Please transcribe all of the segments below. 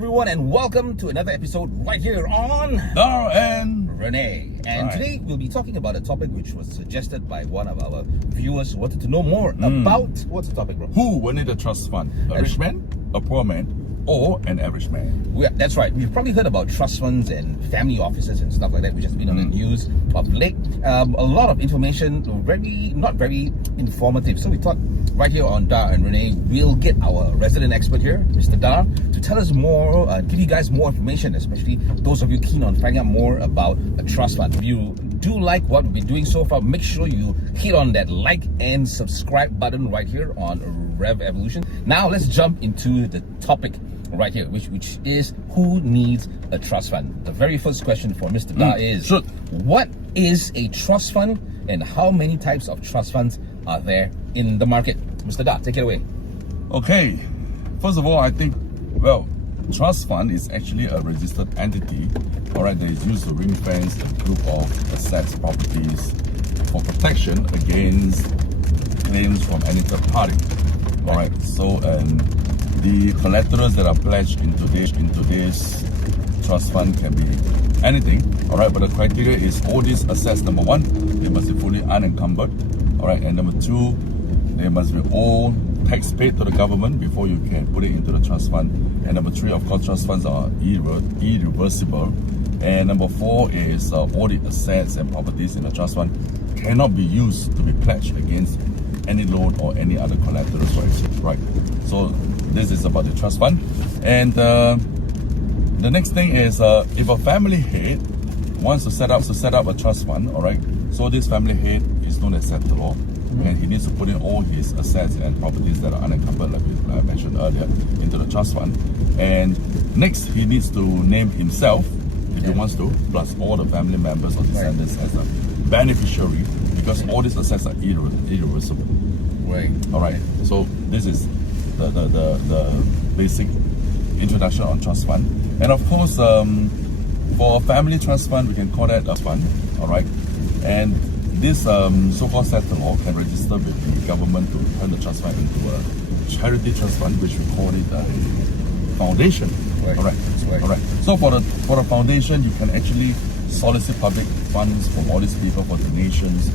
everyone, and welcome to another episode right here on Dar and Renee. And Right. today we'll be talking about a topic which was suggested by one of our viewers who wanted to know more about what's the topic, bro? who will need a trust fund? A rich man, a poor man, or an average man? That's right. We've probably heard about trust funds and family offices and stuff like that, which has been on the news of late. A lot of information, not very informative. So we thought right here on Dar and Renee, we'll get our resident expert here, Mr. Dar, to tell us more, give you guys more information, especially those of you keen on finding out more about a trust fund. If you do like what we've been doing so far, make sure you hit on that like and subscribe button right here on Rev Evolution. Now let's jump into the topic right here, which is who needs a trust fund. The very first question for Mr. Dar is, sure. what is a trust fund and how many types of trust funds are there in the market? Mr. Dar, take it away. Okay, first of all, I think, trust fund is actually a registered entity, that is used to ring fence a group of assets, properties for protection against claims from any third party. So the collaterals that are pledged into this trust fund can be anything, but the criteria is all these assets, number one, they must be fully unencumbered, and number two, they must be all tax paid to the government before you can put it into the trust fund, and number three, of course, trust funds are irreversible, and number four is all the assets and properties in the trust fund cannot be used to be pledged against any loan or any other collateral, right? So this is about the trust fund. And the next thing is if a family head wants to set up a trust fund, so this family head is known as settlor, and he needs to put in all his assets and properties that are unencumbered, like I mentioned earlier, into the trust fund. And next, he needs to name himself, if he wants to, plus all the family members or descendants as a beneficiary, because all these assets are irreversible. Right. So this is the basic introduction on trust fund. And of course, for a family trust fund, we can call that a fund. And this so-called settlor can register with the government to turn the trust fund into a charity trust fund, which we call it a foundation. So for the foundation, you can actually solicit public funds from all these people for donations,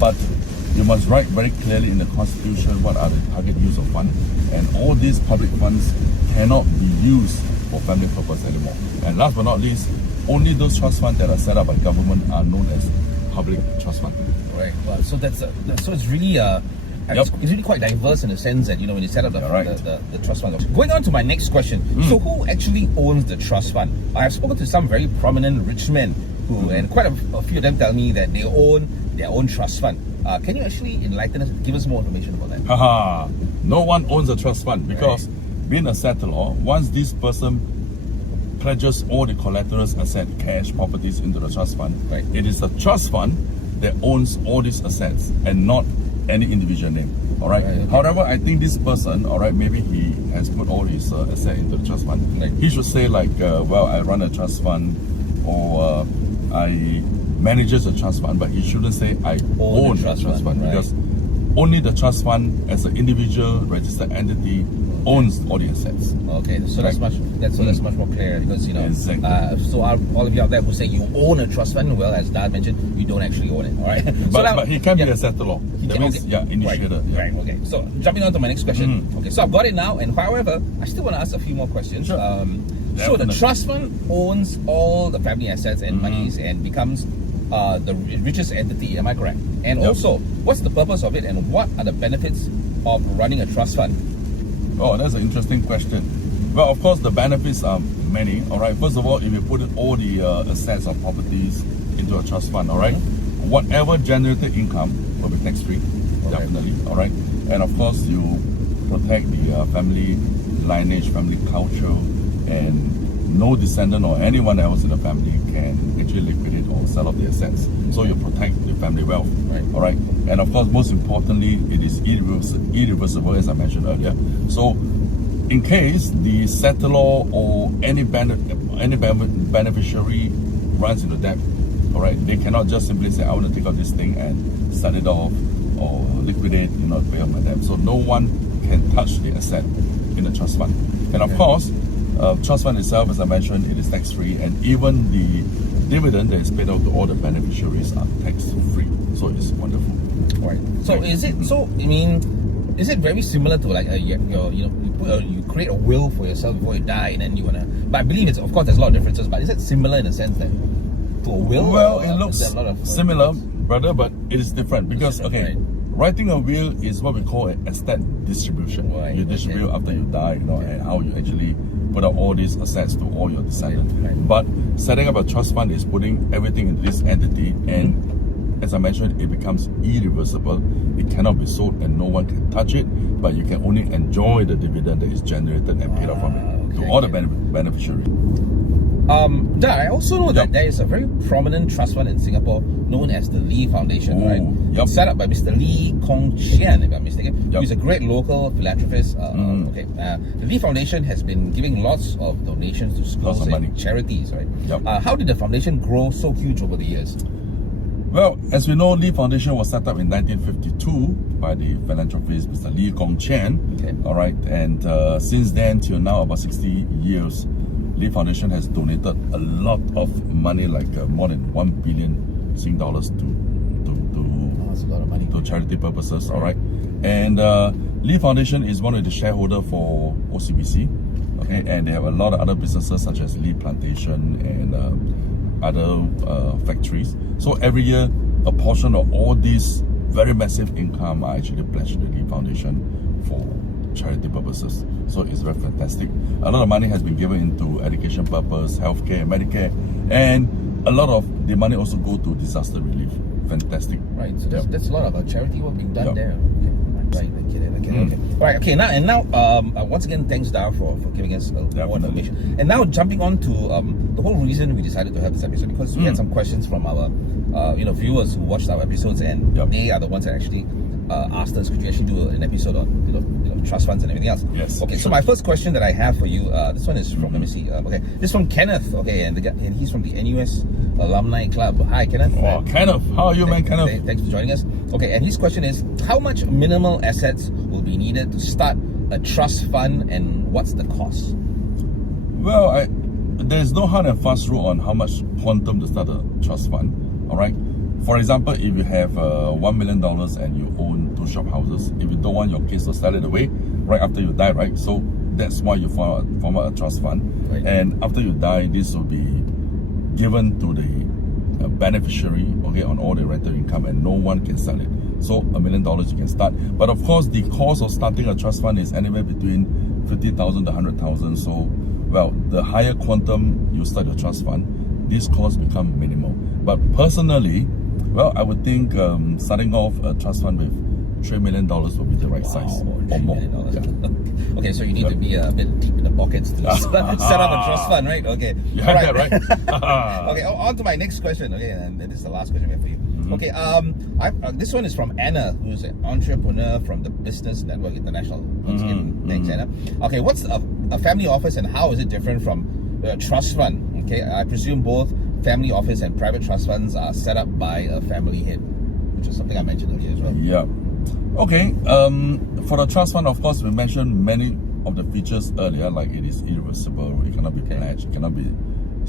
but you must write very clearly in the constitution what are the target use of funds, and all these public funds cannot be used for family purpose anymore. And last but not least, only those trust funds that are set up by government are known as public trust fund. Right. Well, so it's really it's really quite diverse in the sense that when you set up the trust fund. Going on to my next question, so who actually owns the trust fund? I have spoken to some very prominent rich men who, and quite a few of them tell me that they own their own trust fund. Can you actually enlighten us, give us more information about that? No one owns a trust fund because being a settlor, once this person pledges all the collaterals, asset, cash, properties into the trust fund, it is the trust fund that owns all these assets and not any individual name. However, I think this person, maybe he has put all his asset into the trust fund. He should say like, I run a trust fund, or I manages a trust fund, but he shouldn't say I own a trust fund, because only the trust fund as an individual registered entity owns all the assets. Okay, so that's much more clear, because exactly. So all of you out there who say you own a trust fund, well, as Dad mentioned, you don't actually own it. All right. But he can be a settlor. That means initiator. Right. Okay. So jumping on to my next question. Okay. So I've got it now, and however, I still want to ask a few more questions. Sure. So the trust fund owns all the family assets and monies and becomes the richest entity. Am I correct? And also, what's the purpose of it, and what are the benefits of running a trust fund? Oh, that's an interesting question. Well, of course, the benefits are many. First of all, if you put all the assets or properties into a trust fund, whatever generated income will be tax-free, definitely. And of course, you protect the family lineage, family culture, and no descendant or anyone else in the family can actually liquidate or sell off the assets. So you protect the family wealth. And of course, most importantly, it is irreversible, as I mentioned earlier. So in case the settlor or any beneficiary runs into debt, they cannot just simply say, I want to take out this thing and sell it off or liquidate, pay off my debt. So no one can touch the asset in the trust fund. And of course, Trust fund itself, as I mentioned, it is tax-free, and even the dividend that is paid out to all the beneficiaries are tax-free. So it's wonderful. Right. So is it? So I mean, is it very similar to like you create a will for yourself before you die, and then you wanna? But I believe it's, of course, there's a lot of differences. But is it similar in the sense that to a will? Well, or it looks is there a lot of, similar, brother, but it is different because different, right? writing a will is what we call an estate distribution. Right, You distribute okay. after you die, and how you actually put out all these assets to all your descendants. Right. But setting up a trust fund is putting everything into this entity, and as I mentioned, it becomes irreversible. It cannot be sold, and no one can touch it. But you can only enjoy the dividend that is generated and paid out from it to all the beneficiaries. I also know that Yep. there is a very prominent trust fund in Singapore known as the Lee Foundation, Oh, right? yep. Set up by Mr. Lee Kong Chian, if I'm mistaken, Yep. who is a great local philanthropist. The Lee Foundation has been giving lots of donations to schools Lots of money. and charities, right? Yep. How did the foundation grow so huge over the years? Well, as we know, Lee Foundation was set up in 1952 by the philanthropist Mr. Lee Kong Chian. Okay. All right, and since then till now, about 60 years, Lee Foundation has donated a lot of money, like more than 1 billion Sing dollars to That's a lot of money. to charity purposes. All right, and Lee Foundation is one of the shareholder for OCBC. Okay, and they have a lot of other businesses such as Lee Plantation and other factories. So every year, a portion of all these very massive income are actually pledged to the Lee Foundation for charity purposes. So it's very fantastic. A lot of money has been given into education purpose, healthcare, Medicare, and a lot of the money also go to disaster relief. Fantastic. Right, so Yep. that's a lot of charity work being done Yep. there. Okay. Right, I get it. Okay. All right, okay. Now, once again, thanks, Dar, for giving us more Definitely. information. And now, jumping on to the whole reason we decided to have this episode, because we had some questions from our viewers who watched our episodes, and Yep. they are the ones that actually asked us, could you actually do an episode on trust funds and everything else? Yes, Okay. So sure. my first question that I have for you, this one is from, let me see. Okay, this is from Kenneth. Okay, and he's from the NUS Alumni Club. Hi, Kenneth. Oh, Kenneth, how are you, man, Kenneth? Thanks for joining us. Okay, and his question is, how much minimal assets will be needed to start a trust fund, and what's the cost? Well, there's no hard and fast rule on how much quantum to start a trust fund. All right. For example, if you have $1 million and you own 2 shop houses, if you don't want your kids to sell it away right after you die, right? So that's why you form out a trust fund. Right. And after you die, this will be given to the beneficiary, okay, on all the rental income, and no one can sell it. So $1 million you can start. But of course, the cost of starting a trust fund is anywhere between 50,000 to 100,000. So, well, the higher quantum you start your trust fund, these costs become minimal. But personally, well, I would think starting off a trust fund with $3 million will be the right size or $3 more. million. Okay, so you need to be a bit deep in the pockets to set up a trust fund, right? Okay. You All have that, right? Okay, on to my next question. Okay, and this is the last question we have for you. Okay, this one is from Anna, who's an entrepreneur from the Business Network International. Once again, thanks, Anna. Okay, what's a family office, and how is it different from a trust fund? Okay, I presume both family office and private trust funds are set up by a family head, which is something I mentioned earlier as well. Yeah. Okay. For the trust fund, of course, we mentioned many of the features earlier, like it is irreversible, it cannot be pledged, it cannot be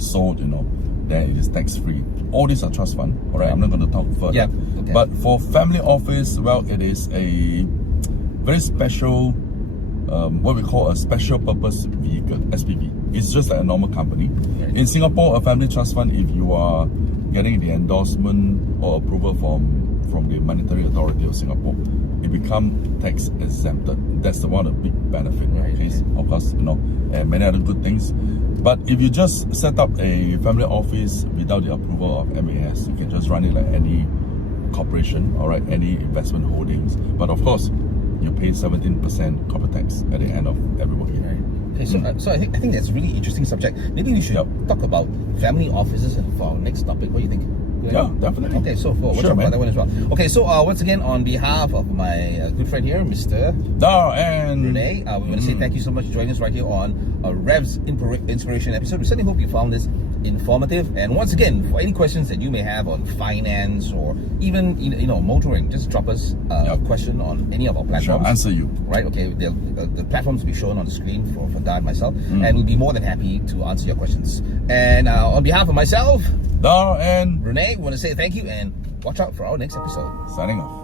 sold, then it is tax-free. All these are trust fund, all right? I'm not going to talk further. Yeah, okay. But for family office, well, it is a very special, what we call a special purpose vehicle, SPV. It's just like a normal company. Right. In Singapore, a family trust fund, if you are getting the endorsement or approval from the Monetary Authority of Singapore, it becomes tax exempted. That's the one of the big benefit, Right. okay? Of course, and many other good things. But if you just set up a family office without the approval of MAS, you can just run it like any corporation, all right, any investment holdings. But of course, you pay 17% corporate tax at the end of every working year. Okay, so I think that's a really interesting subject. Maybe we should talk about family offices for our next topic. What do you think? Yeah, definitely. Okay, so we'll Sure, talk about man. that one as well. Okay, so once again, on behalf of my good friend here, Mr. Dar and Renee, we want to say thank you so much for joining us right here on Rev's Inspiration episode. We certainly hope you found this informative. And once again, for any questions that you may have on finance or even motoring, just drop us a question on any of our platforms. I'll answer you. Right? Okay. The platforms will be shown on the screen for Da and myself, and we'll be more than happy to answer your questions. And on behalf of myself, Da and Renee, we want to say thank you and watch out for our next episode. signing off.